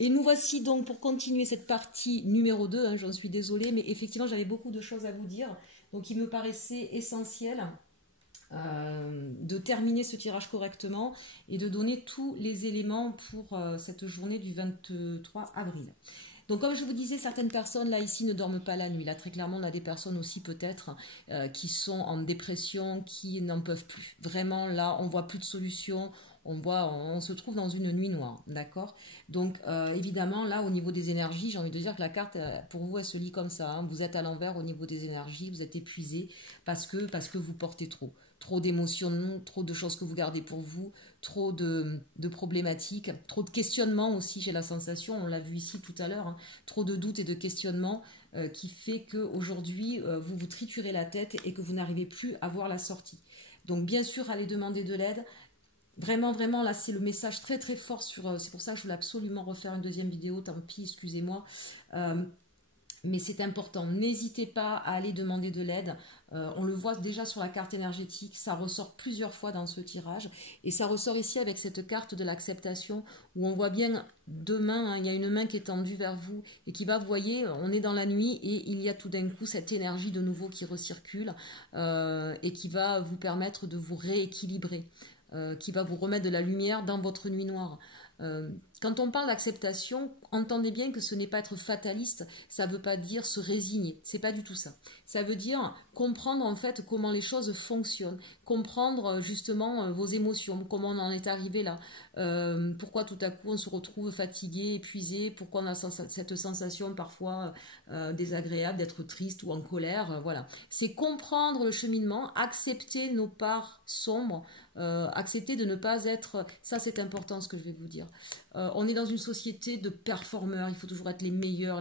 Et nous voici donc pour continuer cette partie numéro 2, hein, j'en suis désolée, mais effectivement j'avais beaucoup de choses à vous dire, donc il me paraissait essentiel de terminer ce tirage correctement et de donner tous les éléments pour cette journée du 23 avril. Donc comme je vous disais, certaines personnes là ici ne dorment pas la nuit. Là très clairement on a des personnes aussi peut-être qui sont en dépression, qui n'en peuvent plus. Vraiment là on voit plus de solution, on se trouve dans une nuit noire, d'accord. Donc évidemment là au niveau des énergies, j'ai envie de dire que la carte pour vous elle se lit comme ça, hein. Vous êtes à l'envers au niveau des énergies, vous êtes épuisé parce que vous portez trop d'émotions, trop de choses que vous gardez pour vous, trop de problématiques, trop de questionnements aussi, j'ai la sensation, on l'a vu ici tout à l'heure, hein, trop de doutes et de questionnements qui fait qu'aujourd'hui, vous vous triturez la tête et que vous n'arrivez plus à voir la sortie. Donc bien sûr, allez demander de l'aide. Vraiment, vraiment, là, c'est le message très, très fort sur... c'est pour ça que je voulais absolument refaire une deuxième vidéo, tant pis, excusez-moi. Mais c'est important, n'hésitez pas à aller demander de l'aide. On le voit déjà sur la carte énergétique, ça ressort plusieurs fois dans ce tirage. Et ça ressort ici avec cette carte de l'acceptation, où on voit bien deux mains, hein, il y a une main qui est tendue vers vous, et qui va, vous voyez, on est dans la nuit, et il y a tout d'un coup cette énergie de nouveau qui recircule, et qui va vous permettre de vous rééquilibrer, qui va vous remettre de la lumière dans votre nuit noire. Quand on parle d'acceptation, entendez bien que ce n'est pas être fataliste, ça ne veut pas dire se résigner, c'est pas du tout ça. Ça veut dire comprendre en fait comment les choses fonctionnent, comprendre justement vos émotions, comment on en est arrivé là, pourquoi tout à coup on se retrouve fatigué, épuisé, pourquoi on a cette sensation parfois désagréable d'être triste ou en colère, voilà. C'est comprendre le cheminement, accepter nos parts sombres, accepter de ne pas être, ça c'est important ce que je vais vous dire. On est dans une société de performeurs, il faut toujours être les meilleurs,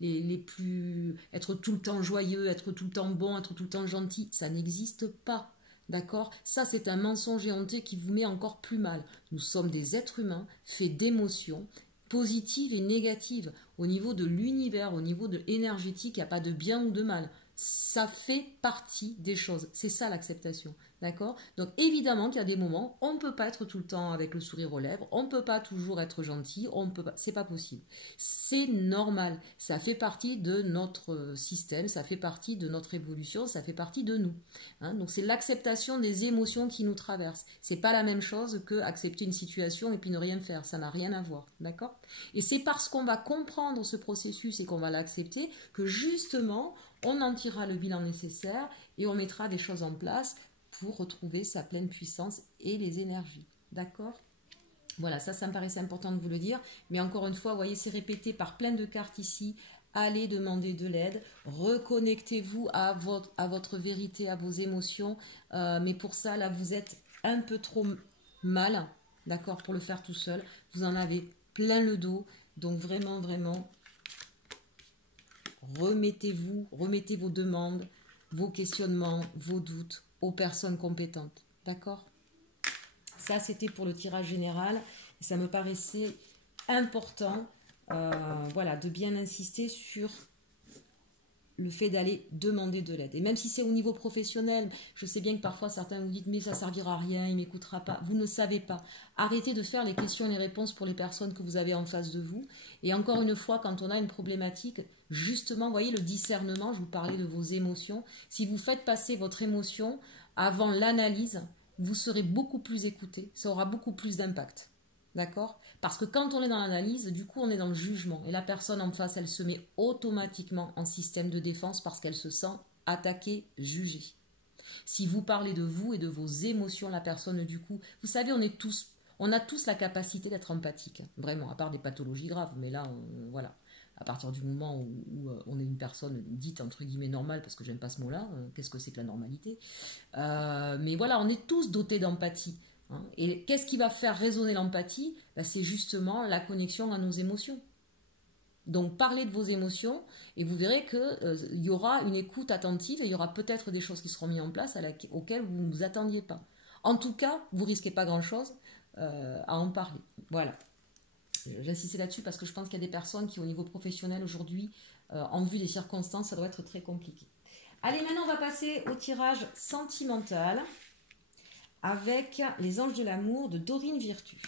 les plus, être tout le temps joyeux, être tout le temps bon, être tout le temps gentil, ça n'existe pas. D'accord? Ça, c'est un mensonge éhonté qui vous met encore plus mal. Nous sommes des êtres humains faits d'émotions positives et négatives. Au niveau de l'univers, au niveau de l'énergétique, il n'y a pas de bien ou de mal. Ça fait partie des choses. C'est ça l'acceptation. D'accord? Donc évidemment qu'il y a des moments, on ne peut pas être tout le temps avec le sourire aux lèvres, on ne peut pas toujours être gentil, on peut pas, c'est pas possible. C'est normal, ça fait partie de notre système, ça fait partie de notre évolution, ça fait partie de nous. Hein? Donc c'est l'acceptation des émotions qui nous traversent. C'est pas la même chose que accepter une situation et puis ne rien faire, ça n'a rien à voir. D'accord? Et c'est parce qu'on va comprendre ce processus et qu'on va l'accepter que justement on en tirera le bilan nécessaire et on mettra des choses en place pour retrouver sa pleine puissance et les énergies. D'accord? Voilà, ça me paraissait important de vous le dire. Mais encore une fois, vous voyez, c'est répété par plein de cartes ici. Allez demander de l'aide. Reconnectez-vous à votre vérité, à vos émotions. Mais pour ça, là, vous êtes un peu trop mal, d'accord, pour le faire tout seul. Vous en avez plein le dos. Donc vraiment, vraiment, remettez-vous, remettez vos demandes, vos questionnements, vos doutes aux personnes compétentes. D'accord? Ça, c'était pour le tirage général. Ça me paraissait important voilà, de bien insister sur le fait d'aller demander de l'aide. Et même si c'est au niveau professionnel, je sais bien que parfois certains vous disent « mais ça ne servira à rien, il ne m'écoutera pas ». Vous ne savez pas. Arrêtez de faire les questions et les réponses pour les personnes que vous avez en face de vous. Et encore une fois, quand on a une problématique, justement, vous voyez le discernement, je vous parlais de vos émotions. Si vous faites passer votre émotion avant l'analyse, vous serez beaucoup plus écouté, ça aura beaucoup plus d'impact. D'accord? Parce que quand on est dans l'analyse, du coup, on est dans le jugement. Et la personne en face, elle se met automatiquement en système de défense parce qu'elle se sent attaquée, jugée. Si vous parlez de vous et de vos émotions, la personne, du coup, vous savez, on a tous la capacité d'être empathique. Vraiment, à part des pathologies graves. Mais là, voilà. À partir du moment où on est une personne dite entre guillemets normale, parce que j'aime pas ce mot-là, qu'est-ce que c'est que la normalité? Mais voilà, on est tous dotés d'empathie. Hein. Et qu'est-ce qui va faire résonner l'empathie? Ben, c'est justement la connexion à nos émotions. Donc parlez de vos émotions et vous verrez qu'il y aura une écoute attentive et il y aura peut-être des choses qui seront mises en place auxquelles vous ne vous attendiez pas. En tout cas, vous ne risquez pas grand-chose à en parler. Voilà. J'insistais là-dessus parce que je pense qu'il y a des personnes qui, au niveau professionnel aujourd'hui, en vue des circonstances, ça doit être très compliqué. Allez, maintenant, on va passer au tirage sentimental avec les anges de l'amour de Dorine Virtue.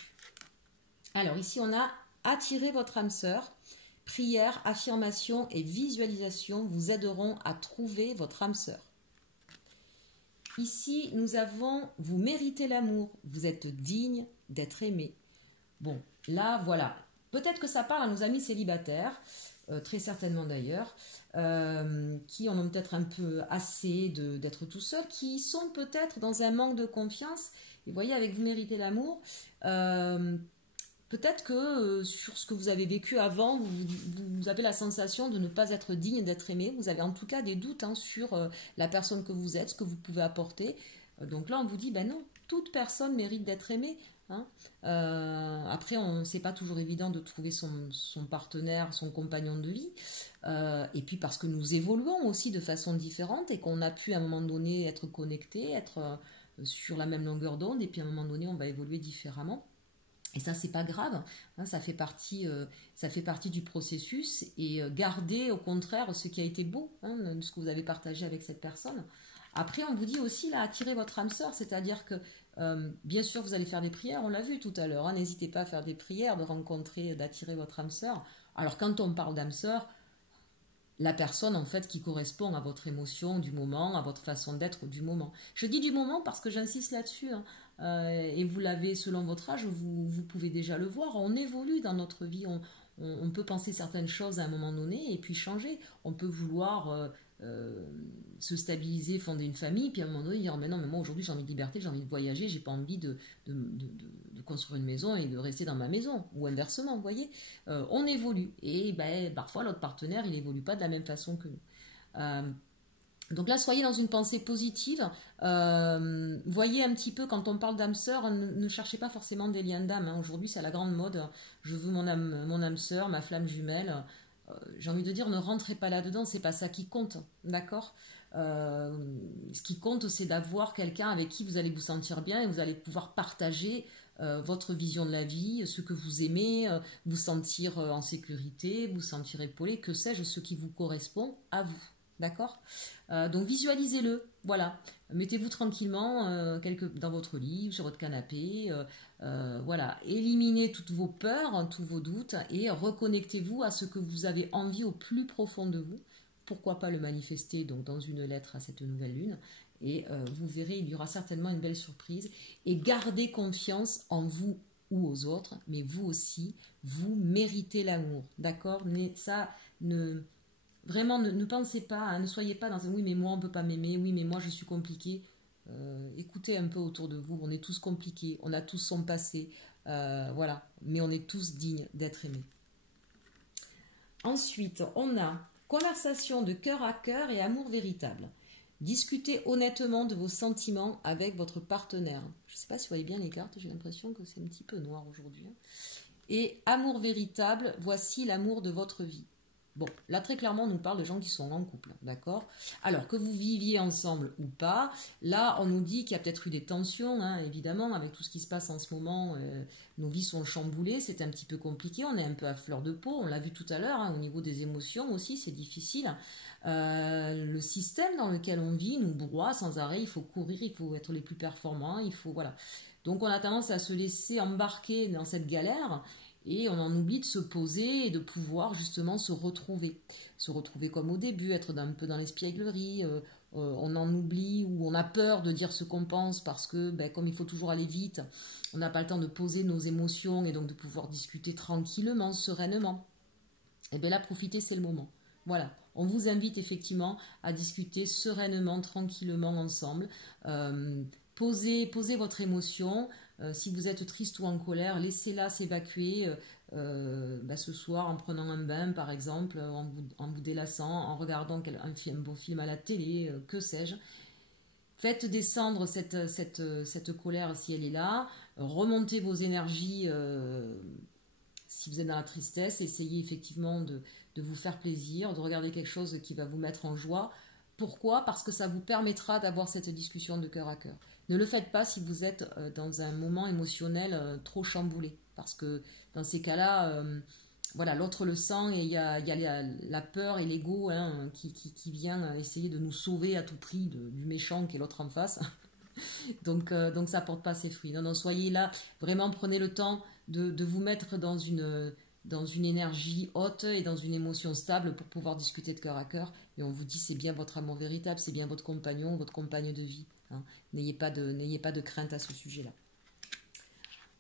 Alors, ici, on a Attirez votre âme sœur. Prière, affirmation et visualisation vous aideront à trouver votre âme sœur. Ici, nous avons « Vous méritez l'amour, vous êtes digne d'être aimé ». Bon, là, voilà. Peut-être que ça parle à nos amis célibataires, très certainement d'ailleurs, qui en ont peut-être un peu assez d'être tout seuls, qui sont peut-être dans un manque de confiance. Et vous voyez, avec vous méritez l'amour, peut-être que sur ce que vous avez vécu avant, vous avez la sensation de ne pas être digne d'être aimé. Vous avez en tout cas des doutes sur la personne que vous êtes, ce que vous pouvez apporter. Donc là, on vous dit, ben non, toute personne mérite d'être aimée. Hein. Après, c'est pas toujours évident de trouver son partenaire, son compagnon de vie. Et puis parce que nous évoluons aussi de façon différente et qu'on a pu à un moment donné être connectés, être sur la même longueur d'onde, et puis à un moment donné, on va évoluer différemment. Et ça, c'est pas grave, hein, ça fait partie du processus. Et gardez au contraire ce qui a été beau, hein, ce que vous avez partagé avec cette personne. Après, on vous dit aussi, là, attirez votre âme sœur, c'est-à-dire que, bien sûr, vous allez faire des prières, on l'a vu tout à l'heure, hein, n'hésitez pas à faire des prières, de rencontrer, d'attirer votre âme sœur. Alors, quand on parle d'âme sœur, la personne, en fait, qui correspond à votre émotion du moment, à votre façon d'être du moment. Je dis du moment parce que j'insiste là-dessus, hein, et vous l'avez selon votre âge, vous pouvez déjà le voir, on évolue dans notre vie, on peut penser certaines choses à un moment donné et puis changer. On peut vouloir se stabiliser, fonder une famille, puis à un moment donné dire mais non, mais moi aujourd'hui j'ai envie de liberté, j'ai envie de voyager, j'ai pas envie de construire une maison et de rester dans ma maison, ou inversement, vous voyez. On évolue, et ben, parfois l'autre partenaire il évolue pas de la même façon que nous. Donc là, soyez dans une pensée positive. Voyez un petit peu, quand on parle d'âme sœur, ne cherchez pas forcément des liens d'âme. Hein. Aujourd'hui, c'est à la grande mode. Je veux mon âme sœur, ma flamme jumelle. J'ai envie de dire, ne rentrez pas là-dedans, c'est pas ça qui compte, d'accord. Ce qui compte, c'est d'avoir quelqu'un avec qui vous allez vous sentir bien et vous allez pouvoir partager votre vision de la vie, ce que vous aimez, vous sentir en sécurité, vous sentir épaulé, que sais-je, ce qui vous correspond à vous. D'accord. Donc visualisez-le, voilà. Mettez-vous tranquillement dans votre lit ou sur votre canapé, voilà. Éliminez toutes vos peurs, tous vos doutes et reconnectez-vous à ce que vous avez envie au plus profond de vous. Pourquoi pas le manifester donc dans une lettre à cette nouvelle lune, et vous verrez, il y aura certainement une belle surprise. Et gardez confiance en vous ou aux autres, mais vous aussi, vous méritez l'amour, d'accord. Mais ça, vraiment, ne pensez pas, hein, ne soyez pas dans un oui, mais moi, on ne peut pas m'aimer, oui, mais moi, je suis compliqué. Écoutez un peu autour de vous, on est tous compliqués, on a tous son passé, voilà, mais on est tous dignes d'être aimés. Ensuite, on a conversation de cœur à cœur et amour véritable. Discutez honnêtement de vos sentiments avec votre partenaire. Je ne sais pas si vous voyez bien les cartes, j'ai l'impression que c'est un petit peu noir aujourd'hui. Et amour véritable, voici l'amour de votre vie. Bon, là très clairement on nous parle de gens qui sont en couple, d'accord. Alors que vous viviez ensemble ou pas, là on nous dit qu'il y a peut-être eu des tensions, hein, évidemment, avec tout ce qui se passe en ce moment, nos vies sont chamboulées, c'est un petit peu compliqué, on est un peu à fleur de peau, on l'a vu tout à l'heure, hein, au niveau des émotions aussi, c'est difficile. Le système dans lequel on vit nous broie sans arrêt, il faut courir, il faut être les plus performants, il faut, voilà. Donc on a tendance à se laisser embarquer dans cette galère, et on en oublie de se poser et de pouvoir justement se retrouver comme au début, être un peu dans l'espièglerie. On en oublie ou on a peur de dire ce qu'on pense parce que comme il faut toujours aller vite, on n'a pas le temps de poser nos émotions et donc de pouvoir discuter tranquillement, sereinement. Et bien là, profitez, c'est le moment. Voilà, on vous invite effectivement à discuter sereinement, tranquillement ensemble. Posez votre émotion. Si vous êtes triste ou en colère, laissez-la s'évacuer ce soir en prenant un bain par exemple, en vous délassant, en regardant un beau film à la télé, que sais-je. Faites descendre cette colère si elle est là, remontez vos énergies si vous êtes dans la tristesse, essayez effectivement de vous faire plaisir, de regarder quelque chose qui va vous mettre en joie. Pourquoi ? Parce que ça vous permettra d'avoir cette discussion de cœur à cœur. Ne le faites pas si vous êtes dans un moment émotionnel trop chamboulé. Parce que dans ces cas-là, voilà, l'autre le sent et il y a la peur et l'ego qui vient essayer de nous sauver à tout prix du méchant qui est l'autre en face. donc ça ne porte pas ses fruits. Non, soyez là, vraiment prenez le temps de vous mettre dans une dans une énergie haute et dans une émotion stable pour pouvoir discuter de cœur à cœur. Et on vous dit c'est bien votre amour véritable, c'est bien votre compagnon, votre compagne de vie. Hein. N'ayez pas de crainte à ce sujet-là.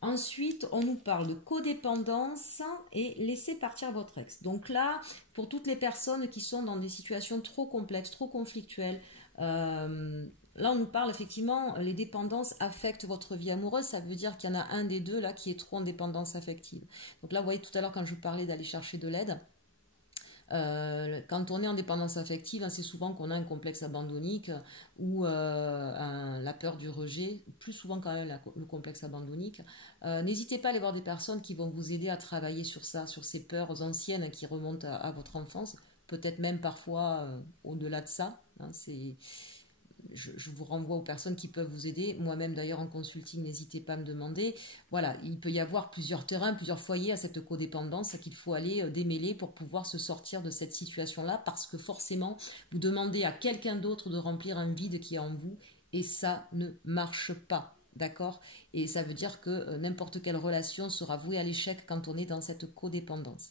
Ensuite, on nous parle de codépendance et laisser partir votre ex. Donc là, pour toutes les personnes qui sont dans des situations trop complexes, trop conflictuelles, là on nous parle effectivement, les dépendances affectent votre vie amoureuse. Ça veut dire qu'il y en a un des deux là qui est trop en dépendance affective. Donc là, vous voyez tout à l'heure quand je vous parlais d'aller chercher de l'aide, quand on est en dépendance affective, hein, c'est souvent qu'on a un complexe abandonnique ou la peur du rejet, plus souvent quand même le complexe abandonnique. N'hésitez pas à aller voir des personnes qui vont vous aider à travailler sur ça, sur ces peurs anciennes qui remontent à votre enfance, peut-être même parfois au-delà de ça. Hein, je vous renvoie aux personnes qui peuvent vous aider. Moi-même d'ailleurs en consulting, n'hésitez pas à me demander. Voilà, il peut y avoir plusieurs terrains, plusieurs foyers à cette codépendance qu'il faut aller démêler pour pouvoir se sortir de cette situation-là, parce que forcément, vous demandez à quelqu'un d'autre de remplir un vide qui est en vous, et ça ne marche pas. D'accord? Et ça veut dire que n'importe quelle relation sera vouée à l'échec quand on est dans cette codépendance.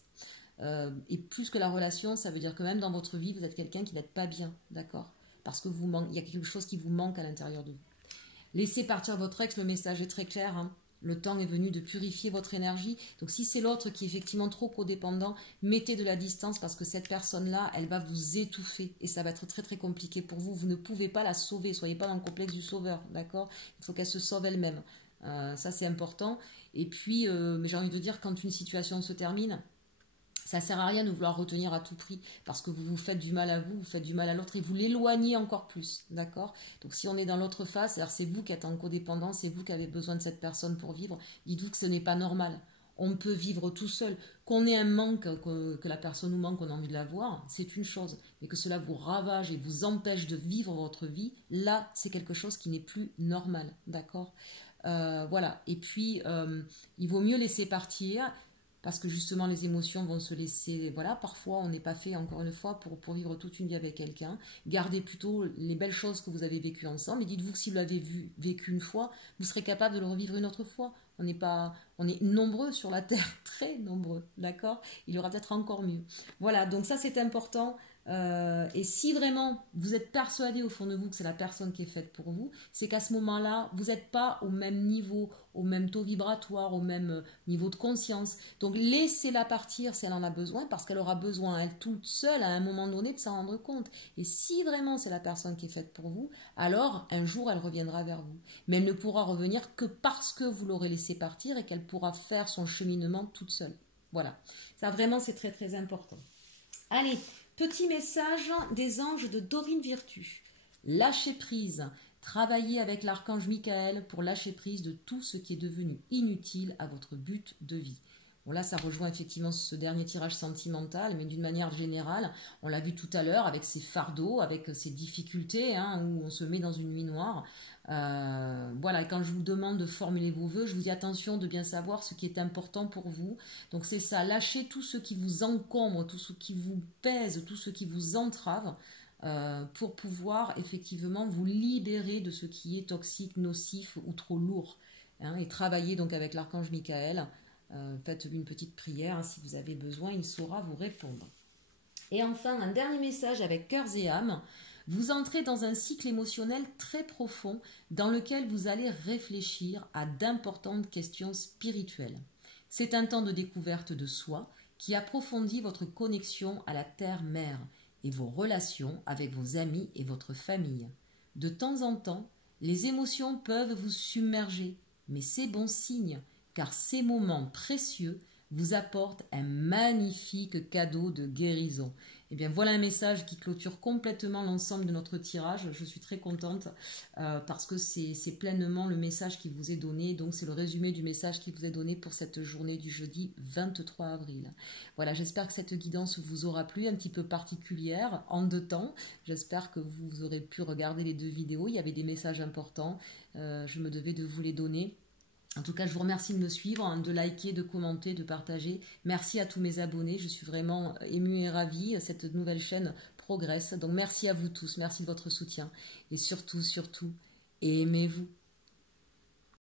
Et plus que la relation, ça veut dire que même dans votre vie, vous êtes quelqu'un qui n'êtes pas bien. D'accord? Parce que il y a quelque chose qui vous manque à l'intérieur de vous. Laissez partir votre ex, le message est très clair. Hein. Le temps est venu de purifier votre énergie. Donc si c'est l'autre qui est effectivement trop codépendant, mettez de la distance parce que cette personne-là, elle va vous étouffer. Et ça va être très très compliqué pour vous. Vous ne pouvez pas la sauver. Soyez pas dans le complexe du sauveur. D'accord? Il faut qu'elle se sauve elle-même. Ça c'est important. Et puis, mais j'ai envie de dire, quand une situation se termine, ça ne sert à rien de vouloir retenir à tout prix parce que vous vous faites du mal à vous, vous faites du mal à l'autre et vous l'éloignez encore plus, d'accord? Donc si on est dans l'autre face, alors c'est vous qui êtes en codépendance, c'est vous qui avez besoin de cette personne pour vivre, dites-vous que ce n'est pas normal. On peut vivre tout seul. Qu'on ait un manque, que la personne nous manque, qu'on a envie de la voir, c'est une chose. Mais que cela vous ravage et vous empêche de vivre votre vie, là, c'est quelque chose qui n'est plus normal, d'accord? Voilà. Et puis, il vaut mieux laisser partir. Parce que justement les émotions vont se laisser, voilà, parfois on n'est pas fait encore une fois pour vivre toute une vie avec quelqu'un. Gardez plutôt les belles choses que vous avez vécues ensemble et dites-vous que si vous l'avez vécu une fois, vous serez capable de le revivre une autre fois. On est nombreux sur la terre, très nombreux, d'accord? Il y aura peut-être encore mieux. Voilà, donc ça c'est important. Et si vraiment vous êtes persuadé au fond de vous que c'est la personne qui est faite pour vous, c'est qu'à ce moment-là, vous n'êtes pas au même niveau, au même taux vibratoire, au même niveau de conscience. Donc laissez-la partir si elle en a besoin, parce qu'elle aura besoin, elle toute seule, à un moment donné, de s'en rendre compte. Et si vraiment c'est la personne qui est faite pour vous, alors un jour elle reviendra vers vous. Mais elle ne pourra revenir que parce que vous l'aurez laissée partir et qu'elle pourra faire son cheminement toute seule. Voilà. Ça vraiment c'est très très important. Allez, petit message des anges de Dorine Virtue. Lâchez prise. Travaillez avec l'archange Michael pour lâcher prise de tout ce qui est devenu inutile à votre but de vie. Bon là, ça rejoint effectivement ce dernier tirage sentimental, mais d'une manière générale, on l'a vu tout à l'heure avec ces fardeaux, avec ces difficultés, hein, où on se met dans une nuit noire. Voilà, quand je vous demande de formuler vos vœux, je vous dis attention de bien savoir ce qui est important pour vous. Donc c'est ça, lâchez tout ce qui vous encombre, tout ce qui vous pèse, tout ce qui vous entrave, pour pouvoir effectivement vous libérer de ce qui est toxique, nocif ou trop lourd. Hein, et travailler donc avec l'archange Michael. Faites une petite prière, hein, si vous avez besoin, il saura vous répondre. Et enfin, un dernier message avec cœurs et âmes. Vous entrez dans un cycle émotionnel très profond dans lequel vous allez réfléchir à d'importantes questions spirituelles. C'est un temps de découverte de soi qui approfondit votre connexion à la Terre-Mère et vos relations avec vos amis et votre famille. De temps en temps, les émotions peuvent vous submerger, mais c'est bon signe, car ces moments précieux vous apportent un magnifique cadeau de guérison. Et bien voilà un message qui clôture complètement l'ensemble de notre tirage. Je suis très contente parce que c'est pleinement le message qui vous est donné. Donc c'est le résumé du message qui vous est donné pour cette journée du jeudi 23 avril. Voilà, j'espère que cette guidance vous aura plu, un petit peu particulière, en deux temps. J'espère que vous aurez pu regarder les deux vidéos. Il y avait des messages importants. Je me devais de vous les donner. En tout cas, je vous remercie de me suivre, hein, de liker, de commenter, de partager. Merci à tous mes abonnés. Je suis vraiment émue et ravie. Cette nouvelle chaîne progresse. Donc, merci à vous tous. Merci de votre soutien. Et surtout, surtout, aimez-vous.